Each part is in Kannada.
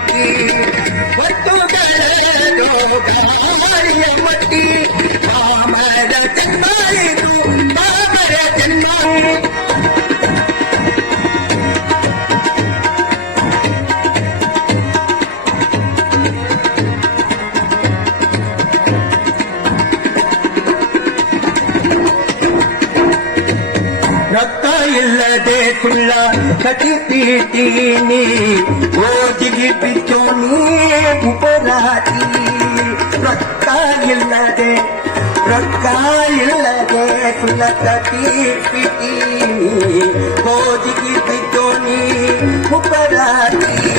ಮಟ್ಟಿ ಮತ್ತು ಗಾಳಿಯ ಮಟ್ಟಿ ರಾಮರ ಚೆಂಬಾಯಿತು ರಾಮರ ಚೆಂಬಾಯಿ ರಕ್ತ ಇಲ್ಲದೆ ಕುಳ್ಳ ಕಟಿಪೀಟೀನಿ ಓದಿಗೆ ಬಿದ್ದೋನಿ ಉಪರಾಟಿ ರೊಕ್ಕ ಇಲ್ಲದೆ ರೊಕ್ಕ ಇಲ್ಲದೆ ಕುಳ್ಳ ಕಟಿಪೀಟೀನಿ ಓದಿಗೆ ಬಿದ್ದೋನಿ ಉಪರಾಟಿ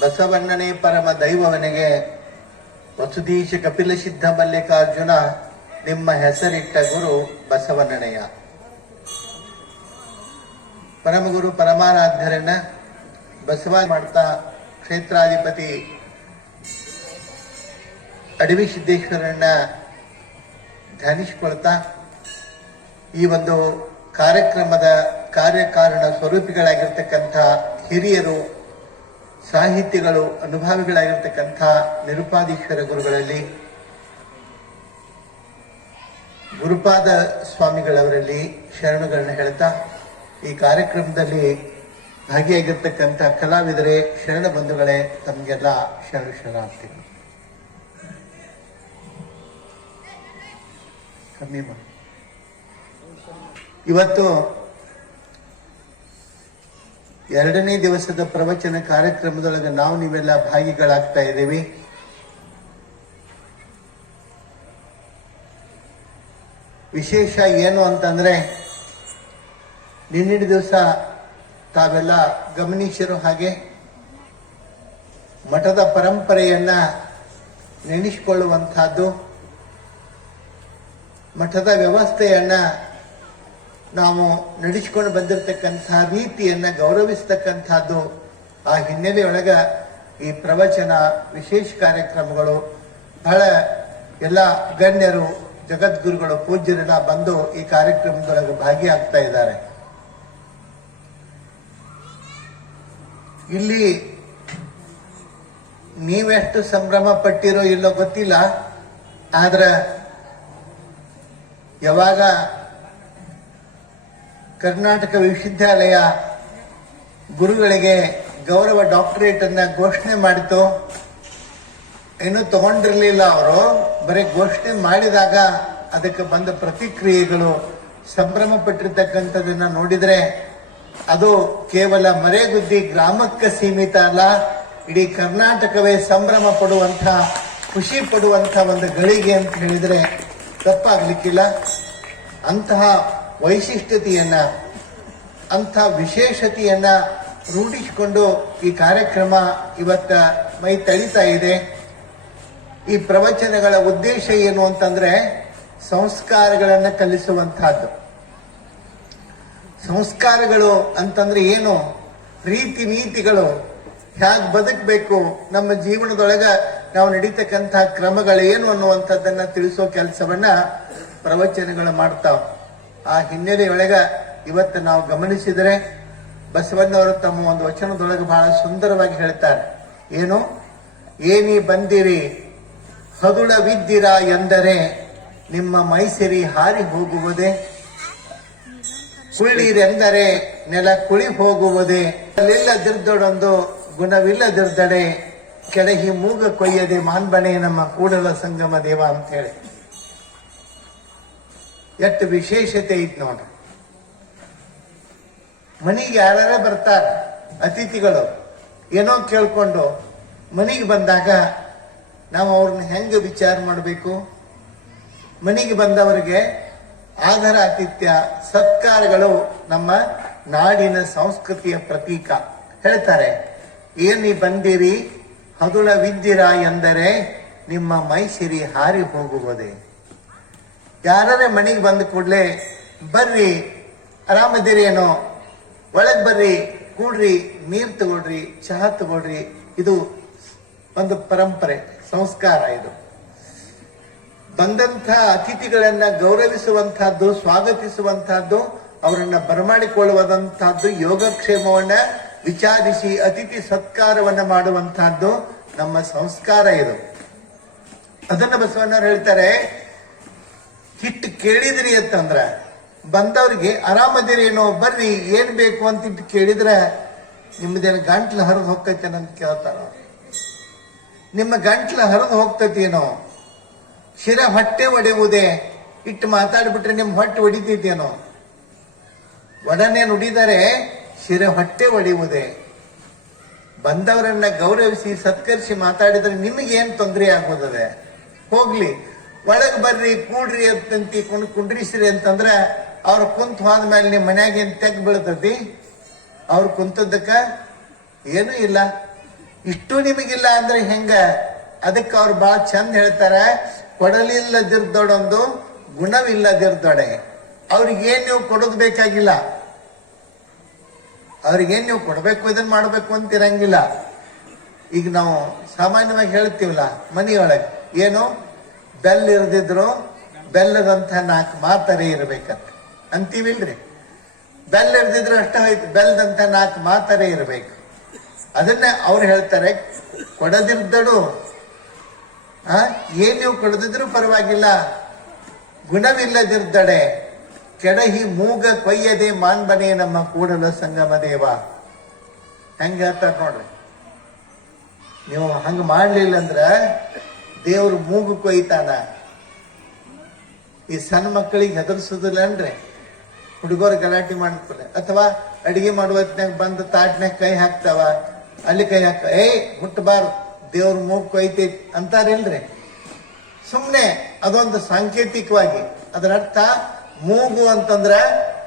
ಬಸವಣ್ಣನೇ ಪರಮ ದೈವವನಿಗೆ ವಸುಧೀಶ ಕಪಿಲ ಸಿದ್ಧ ಮಲ್ಲಿಕಾರ್ಜುನ ನಿಮ್ಮ ಹೆಸರಿಟ್ಟ ಗುರು ಬಸವಣ್ಣನೆಯ. ಪರಮಗುರು ಪರಮಾರಾಧ್ಯರನ್ನ ಬಸವ ಮಾಡ್ತಾ ಕ್ಷೇತ್ರಾಧಿಪತಿ ಅಡವಿ ಸಿದ್ದೇಶ್ವರನ್ನ ಧ್ಯಾನಿಸಿಕೊಳ್ತಾ ಈ ಒಂದು ಕಾರ್ಯಕ್ರಮದ ಕಾರ್ಯಕಾರಣ ಸ್ವರೂಪಿಗಳಾಗಿರ್ತಕ್ಕಂಥ ಹಿರಿಯರು ಸಾಹಿತಿಗಳು ಅನುಭಾವಿಗಳಾಗಿರ್ತಕ್ಕಂಥ ನಿರುಪಾದೀಶ್ವರ ಗುರುಗಳಲ್ಲಿ, ಗುರುಪಾದ ಸ್ವಾಮಿಗಳವರಲ್ಲಿ ಶರಣುಗಳನ್ನ ಹೇಳ್ತಾ, ಈ ಕಾರ್ಯಕ್ರಮದಲ್ಲಿ ಭಾಗಿಯಾಗಿರ್ತಕ್ಕಂಥ ಕಲಾವಿದರೇ, ಶರಣ ಬಂಧುಗಳೇ, ತಮಗೆಲ್ಲ ಶರಣ ಶರಣಾರ್ಥಿಗಳು ಕಮ್ಮಿ ಇವತ್ತು ಎರಡನೇ ದಿವಸದ ಪ್ರವಚನ ಕಾರ್ಯಕ್ರಮದೊಳಗೆ ನಾವು ನೀವೆಲ್ಲ ಭಾಗಿಗಳಾಗ್ತಾ ಇದ್ದೀವಿ. ವಿಶೇಷ ಏನು ಅಂತಂದ್ರೆ ನಿನ್ನೆ ದಿವಸ ತಾವೆಲ್ಲ ಗಮನಿಸಿರೋ ಹಾಗೆ ಮಠದ ಪರಂಪರೆಯನ್ನ ನೆನೆಸಿಕೊಳ್ಳುವಂತಹದ್ದು ಮಠದ ವ್ಯವಸ್ಥೆಯನ್ನ ನಾವು ನಡೆಸಿಕೊಂಡು ಬಂದಿರತಕ್ಕಂಥ ರೀತಿಯನ್ನ ಗೌರವಿಸ್ತಕ್ಕಂಥದ್ದು ಆ ಹಿನ್ನೆಲೆಯೊಳಗ ಈ ಪ್ರವಚನ ವಿಶೇಷ ಕಾರ್ಯಕ್ರಮಗಳು, ಬಹಳ ಎಲ್ಲ ಗಣ್ಯರು, ಜಗದ್ಗುರುಗಳು, ಪೂಜ್ಯರೆಲ್ಲ ಬಂದು ಈ ಕಾರ್ಯಕ್ರಮದೊಳಗೆ ಭಾಗಿಯಾಗ್ತಾ ಇದ್ದಾರೆ. ಇಲ್ಲಿ ನೀವೆಷ್ಟು ಸಂಭ್ರಮ ಪಟ್ಟಿರೋ ಇಲ್ಲೋ ಗೊತ್ತಿಲ್ಲ, ಆದ್ರೆ ಯಾವಾಗ ಕರ್ನಾಟಕ ವಿಶ್ವವಿದ್ಯಾಲಯ ಗುರುಗಳಿಗೆ ಗೌರವ ಡಾಕ್ಟರೇಟ್ ಅನ್ನ ಘೋಷಣೆ ಮಾಡಿತು ಇನ್ನೂ ತಗೊಂಡಿರಲಿಲ್ಲ ಅವರು. ಬರೀ ಘೋಷಣೆ ಮಾಡಿದಾಗ ಅದಕ್ಕೆ ಬಂದ ಪ್ರತಿಕ್ರಿಯೆಗಳು ಸಂಭ್ರಮ ಪಟ್ಟಿರ್ತಕ್ಕಂಥದನ್ನ ನೋಡಿದ್ರೆ ಅದು ಕೇವಲ ಮರೆಗುದ್ದಿ ಗ್ರಾಮಕ್ಕೆ ಸೀಮಿತ ಅಲ್ಲ, ಇಡೀ ಕರ್ನಾಟಕವೇ ಸಂಭ್ರಮ ಪಡುವಂಥ, ಖುಷಿ ಪಡುವಂಥ ಒಂದು ಗಳಿಗೆ ಅಂತ ಹೇಳಿದ್ರೆ ತಪ್ಪಾಗ್ಲಿಕ್ಕಿಲ್ಲ. ಅಂತಹ ವೈಶಿಷ್ಟ್ಯತೆಯನ್ನ, ಅಂಥ ವಿಶೇಷತೆಯನ್ನ ರೂಢಿಸಿಕೊಂಡು ಈ ಕಾರ್ಯಕ್ರಮ ಇವತ್ತ ಮೈ ತಳಿತಾ ಇದೆ. ಈ ಪ್ರವಚನಗಳ ಉದ್ದೇಶ ಏನು ಅಂತಂದ್ರೆ ಸಂಸ್ಕಾರಗಳನ್ನು ಕಲಿಸುವಂತಹದ್ದು ಸಂಸ್ಕಾರಗಳು ಅಂತಂದ್ರೆ ಏನು? ರೀತಿ ನೀತಿಗಳು. ಹೇಗೆ ಬದುಕಬೇಕು? ನಮ್ಮ ಜೀವನದೊಳಗೆ ನಾವು ನಡೀತಕ್ಕಂತಹ ಕ್ರಮಗಳೇನು ಅನ್ನುವಂಥದ್ದನ್ನು ತಿಳಿಸೋ ಕೆಲಸವನ್ನ ಪ್ರವಚನಗಳು ಮಾಡ್ತಾವ. ಆ ಹಿನ್ನೆಲೆಯೊಳಗೆ ಇವತ್ತು ನಾವು ಗಮನಿಸಿದರೆ ಬಸವಣ್ಣವರು ತಮ್ಮ ಒಂದು ವಚನದೊಳಗೆ ಬಹಳ ಸುಂದರವಾಗಿ ಹೇಳ್ತಾರೆ. ಏನು? ಏನಿ ಬಂದಿರಿ ಹದುಳವಿದ್ದೀರ ಎಂದರೆ ನಿಮ್ಮ ಮೈಸಿರಿ ಹಾರಿ ಹೋಗುವುದೇ? ಕುಳ್ಳಿರೆಂದರೆ ನೆಲ ಕುಳಿ ಹೋಗುವುದೇ? ಅಲ್ಲಿಲ್ಲದಿರ್ದೊಡೊಂದು ಗುಣವಿಲ್ಲದಿರ್ದಡೆ ಕೆಳಗಿ ಮೂಗ ಕೊಯ್ಯದೆ ಮಾನ್ಬಣೆ ನಮ್ಮ ಕೂಡಲ ಸಂಗಮ ದೇವ ಅಂತ ಹೇಳಿ ಎಷ್ಟು ವಿಶೇಷತೆ ಐತಿ ನೋಡ್ರಿ. ಮನೆಗೆ ಯಾರ್ಯಾರ ಬರ್ತಾರ, ಅತಿಥಿಗಳು, ಏನೋ ಕೇಳ್ಕೊಂಡು ಮನೆಗೆ ಬಂದಾಗ ನಾವು ಅವ್ರನ್ನ ಹೆಂಗೆ ವಿಚಾರ ಮಾಡಬೇಕು? ಮನೆಗೆ ಬಂದವರಿಗೆ ಆಧಾರ ಆತಿಥ್ಯ, ಸತ್ಕಾರಗಳು ನಮ್ಮ ನಾಡಿನ ಸಂಸ್ಕೃತಿಯ ಪ್ರತೀಕ. ಹೇಳ್ತಾರೆ, ಏನಿ ಬಂದಿರಿ ಹದುಳವಿದ್ದಿರ ಎಂದರೆ ನಿಮ್ಮ ಮೈಸಿರಿ ಹಾರಿ ಹೋಗುವುದೇ. ಯಾರೇ ಮನೆಗೆ ಬಂದ ಕೂಡಲೇ, ಬರ್ರಿ ಆರಾಮದಿರೇನೋ ಒಳಗೆ ಬರ್ರಿ, ಕೂಡ್ರಿ, ನೀರ್ ತಗೊಳ್ರಿ, ಚಹಾ ತಗೊಳ್ರಿ, ಇದು ಒಂದು ಪರಂಪರೆ, ಸಂಸ್ಕಾರ ಇದು. ಬಂದಂಥ ಅತಿಥಿಗಳನ್ನ ಗೌರವಿಸುವಂತಹದ್ದು ಸ್ವಾಗತಿಸುವಂತಹದ್ದು ಅವರನ್ನ ಬರಮಾಡಿಕೊಳ್ಳುವಂತಹದ್ದು ಯೋಗಕ್ಷೇಮವನ್ನ ವಿಚಾರಿಸಿ ಅತಿಥಿ ಸತ್ಕಾರವನ್ನ ಮಾಡುವಂತಹದ್ದು ನಮ್ಮ ಸಂಸ್ಕಾರ ಇದು. ಅದನ್ನ ಬಸವಣ್ಣವ್ರು ಹೇಳ್ತಾರೆ ಹಿಟ್ಟು ಕೇಳಿದ್ರಿ ಅಂತಂದ್ರ, ಬಂದವ್ರಿಗೆ ಆರಾಮದಿರೇನೋ ಬರ್ರಿ, ಏನ್ ಬೇಕು? ಅಂತ ಇಟ್ಟು ಕೇಳಿದ್ರೆ ನಿಮ್ಮದೇನು ಗಂಟ್ಲು ಹರಿದು ಹೋಗ್ತೈತೆ? ಅಂತ ಕೇಳ್ತಾರ ನಿಮ್ಮ ಗಂಟ್ಲು ಹರಿದು ಹೋಗ್ತೈತೇನೋ ಶಿರ ಹೊಟ್ಟೆ ಒಡೆಯುವುದೇ, ಇಟ್ಟು ಮಾತಾಡ್ಬಿಟ್ರೆ ನಿಮ್ ಹೊಟ್ಟೆ ಹೊಡಿತೈತೇನೋ ಒಡನೆ ನುಡಿದರೆ, ಶಿರ ಹೊಟ್ಟೆ ಒಡೆಯುವುದೇ. ಬಂದವರನ್ನ ಗೌರವಿಸಿ, ಸತ್ಕರಿಸಿ ಮಾತಾಡಿದ್ರೆ ನಿಮಗೇನು ತೊಂದರೆ ಆಗೋದದೆ ಹೋಗ್ಲಿ. ಒಳಗ್ ಬರ್ರಿ, ಕೂಡ್ರಿ ಅಂತಂತಿ ಕುಂಡ್ ಕುಂಡ್ರಿಸ್ರಿ ಅಂತಂದ್ರ ಅವ್ರ ಹೋದ ಹೋದ್ಮೇಲೆ ನಿಮ್ಮ ಮನ್ಯಾಗ ಏನ್ ತೆಗ್ ಬೀಳ್ತತಿ? ಅವ್ರು ಕುಂತದ್ದಕ್ಕ ಏನೂ ಇಲ್ಲ. ಇಷ್ಟು ನಿಮಗಿಲ್ಲ ಅಂದ್ರೆ ಹೆಂಗ? ಅದಕ್ಕೆ ಅವ್ರು ಬಹಳ ಚಂದ ಹೇಳ್ತಾರ ಕೊಡಲಿಲ್ಲದಿರ್ದೊಡೊಂದು ಗುಣವಿಲ್ಲದಿರ್ದೊಡೆ. ಅವ್ರಿಗೇನ್ ನೀವು ಕೊಡೋದು ಬೇಕಾಗಿಲ್ಲ. ಅವ್ರಿಗೇನ್ ನೀವು ಕೊಡಬೇಕು ಇದನ್ನ ಮಾಡಬೇಕು ಅಂತ ಇರಂಗಿಲ್ಲ ಈಗ ನಾವು ಸಾಮಾನ್ಯವಾಗಿ ಹೇಳ್ತೀವಲ್ಲ ಮನೆಯೊಳಗೆ, ಏನು? ಬೆಲ್ಲ ಇರದಿದ್ರು ಬೆಲ್ಲದಂತ ನಾಲ್ಕು ಮಾತರೆ ಇರಬೇಕಂತ. ಅಂತೀವಿಲ್ರಿ? ಬೆಲ್ಲ ಇರದಿದ್ರು ಅಷ್ಟ ಹೋಯ್ತು ಬೆಲ್ಲದಂತ ನಾಲ್ಕು ಮಾತರೆ ಇರಬೇಕು. ಅದನ್ನೇ ಅವ್ರು ಹೇಳ್ತಾರೆ ಕೊಡದಿದ್ದಳು ಆ, ಏನ್ ನೀವು ಕೊಡದಿದ್ರು ಪರವಾಗಿಲ್ಲ. ಗುಣವಿಲ್ಲದಿರ್ದಡೆ, ಕೆಡಹಿ ಮೂಗ ಕೊಯ್ಯದೆ ಮಾನ್ಬನೆ ನಮ್ಮ ಕೂಡಲ ಸಂಗಮ ದೇವ. ಹೆಂಗ ಹೇಳ್ತಾರ ನೋಡ್ರಿ? ನೀವು ಹಂಗ ಮಾಡ್ಲಿಲ್ಲ ಅಂದ್ರ ದೇವ್ರು ಮೂಗು ಕೊಯ್ತಾನ. ಈ ಸಣ್ಣ ಮಕ್ಕಳಿಗೆ ಹೆದರ್ಸೋದಿಲ್ಲ ಅಂದ್ರೆ ಹುಡುಗರು ಗಲಾಟೆ ಮಾಡ್ತಾರೆ ಅಥವಾ ಅಡಿಗೆ ಮಾಡುವ ಹೊತ್ನ್ಯಾಗ ಬಂದು ತಾಟ್ನ್ಯಾಗ ಕೈ ಹಾಕ್ತಾವ. ಅಲ್ಲಿ ಕೈ ಹಾಕ ಏಯ್ ಮುಟ್ಟಬಾರ್ದು ದೇವ್ರ ಮೂಗು ಕೊಯ್ತೈತಿ ಅಂತಾರಿಲ್ರಿ. ಸುಮ್ಮನೆ ಅದೊಂದು ಸಾಂಕೇತಿಕವಾಗಿ. ಅದರ ಅರ್ಥ ಮೂಗು ಅಂತಂದ್ರ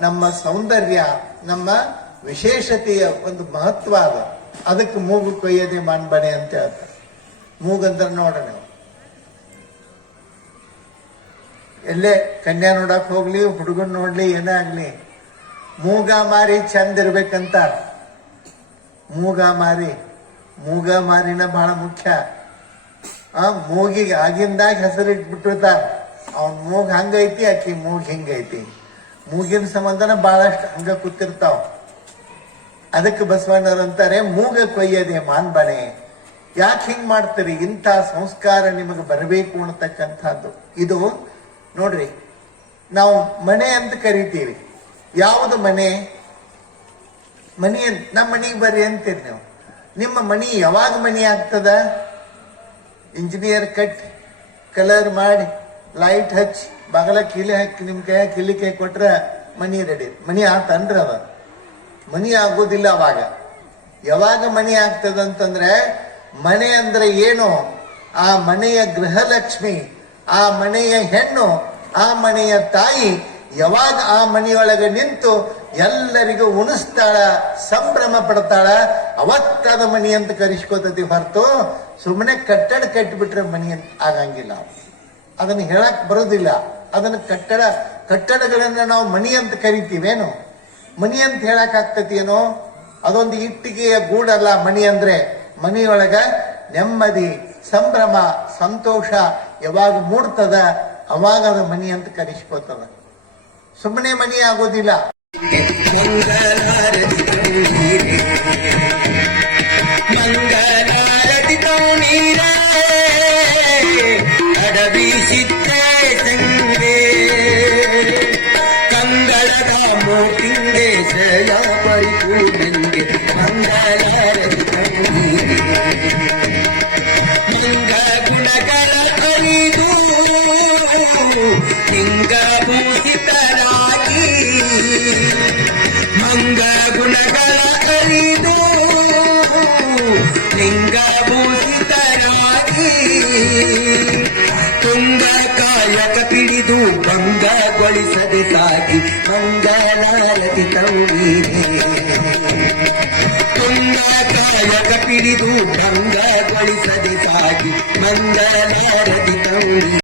ನಮ್ಮ ಸೌಂದರ್ಯ, ನಮ್ಮ ವಿಶೇಷತೆಯ ಒಂದು ಮಹತ್ವ ಅದ. ಅದಕ್ಕೆ ಮೂಗು ಕೊಯ್ಯದೆ ಮಾನ್ಬಣೆ ಅಂತ ಹೇಳ್ತಾರೆ. ಮೂಗಂದ್ರೆ ನೋಡ ಎಲ್ಲೇ ಕನ್ಯಾ ನೋಡಕ್ ಹೋಗ್ಲಿ, ಹುಡುಗನ್ ನೋಡ್ಲಿ, ಏನೇ ಆಗ್ಲಿ, ಮೂಗ ಮಾರಿ ಚಂದ ಇರ್ಬೇಕಂತ. ಮೂಗ ಮಾರಿ, ಮೂಗ ಮಾರಿನ ಬಹಳ ಮುಖ್ಯ. ಆ ಮೂಗಿಗೆ ಆಗಿಂದಾಗ ಹೆಸರು ಇಟ್ಬಿಟ್ಟಿರ್ತಾರ ಅವನ್ ಮೂಗ್ ಹಂಗೈತಿ, ಆಕಿ ಮೂಗ್ ಹಿಂಗೈತಿ. ಮೂಗಿನ ಸಂಬಂಧನ ಬಹಳಷ್ಟು ಹಂಗ ಕೂತಿರ್ತಾವ. ಅದಕ್ಕೆ ಬಸವಣ್ಣವ್ರು ಅಂತಾರೆ, ಮೂಗ ಕೊಯ್ಯದೆ ಮಾನ್ಬಣೆ. ಯಾಕೆ ಹಿಂಗ್ ಮಾಡ್ತೀರಿ? ಇಂಥ ಸಂಸ್ಕಾರ ನಿಮಗೆ ಬರಬೇಕು ಅನ್ನತಕ್ಕಂಥದ್ದು. ಇದು ನೋಡ್ರಿ, ನಾವು ಮನೆ ಅಂತ ಕರಿತೀವಿ. ಯಾವುದು ಮನೆ? ಮನಿ, ನಮ್ಮ ಮನೆಗೆ ಬರ್ರಿ ಅಂತೀರಿ ನೀವು. ನಿಮ್ಮ ಮನಿ ಯಾವಾಗ ಮನಿ ಆಗ್ತದ? ಇಂಜಿನಿಯರ್ ಕಟ್, ಕಲರ್ ಮಾಡಿ, ಲೈಟ್ ಹಚ್ಚಿ, ಬಾಗಲ ಕೀಲಿ ಹಾಕಿ ನಿಮ್ ಕೈ ಕಿಲಿ ಕೈ ಕೊಟ್ರೆ ಮನಿ ರೆಡಿ ಮನಿ ಆತನ್ರಿ ಅದ. ಮನಿ ಆಗೋದಿಲ್ಲ ಅವಾಗ. ಯಾವಾಗ ಮನಿ ಆಗ್ತದಂತಂದ್ರೆ, ಮನೆ ಅಂದ್ರೆ ಏನು? ಆ ಮನೆಯ ಗೃಹಲಕ್ಷ್ಮಿ. ಆ ಮನೆಯ ಹೆಣ್ಣು, ಆ ಮನೆಯ ತಾಯಿ ಯಾವಾಗ ಆ ಮನೆಯೊಳಗೆ ನಿಂತು ಎಲ್ಲರಿಗೂ ಉಣಿಸ್ತಾಳ, ಸಂಭ್ರಮ ಪಡ್ತಾಳ ಅವತ್ತಾದ ಮನಿ ಅಂತ ಕರಿಸ್ಕೋತತಿ ಹೊರತು ಸುಮ್ಮನೆ ಕಟ್ಟಡ ಕಟ್ಟಿಬಿಟ್ರೆ ಮನಿ ಅಂತ ಆಗಂಗಿಲ್ಲ. ಅದನ್ನ ಹೇಳಕ್ ಬರೋದಿಲ್ಲ. ಅದನ್ನ ಕಟ್ಟಡ, ಕಟ್ಟಡಗಳನ್ನ ನಾವು ಮನಿ ಅಂತ ಕರಿತೀವೇನು? ಮನಿ ಅಂತ ಹೇಳಕ್ ಆಗ್ತತಿ ಏನೋ ಅದೊಂದು ಇಟ್ಟಿಗೆಯ ಗೂಡಲ್ಲ ಮನಿ ಅಂದ್ರೆ ಮನಿಯೊಳಗ ನೆಮ್ಮದಿ, ಸಂಭ್ರಮ, ಸಂತೋಷ ಯಾವಾಗ ಮೂಡ್ತದ ಅವಾಗ ಅದು ಮನಿ ಅಂತ ಕರೆಸ್ಕೋತದ ಸುಮ್ಮನೆ ಮನಿ ಆಗೋದಿಲ್ಲ ಮಂಗಳಾರತಿ ತಣ್ಣೀರೇ ಮಂಗಳಾರತಿ ತಣ್ಣೀರೇ ಅಡಬೀಸಿದ್ದೆ ಸಂಗೇ ಕಂಗಳದ ಮೋಟಿಂಗೆ ಸಯ ಪರಿಪೂರ್ಣಂಗೆ ಮಂಗಳಾರತಿ ಲಿಂಗ ಭೂಷಿತರಾಗಿ ಮಂಗ ಗುಣಗಳ ಅರಿದು ಲಿಂಗ ಭೂಷಿತರಾಗಿ ತುಂಗ ಕಾಯಕ ಪಿಡಿದು ಭಂಗಗೊಳಿಸದೆ ಸಾಗಿ ಮಂಗಳಾರತಿ ತೌವೀರೇ ತುಂಗ ಕಾಯಕ ಪಿಡಿದು ಭಂಗಗೊಳಿಸದೆ ಸಾಗಿ ಮಂಗಳಾರತಿ ತೌರಿ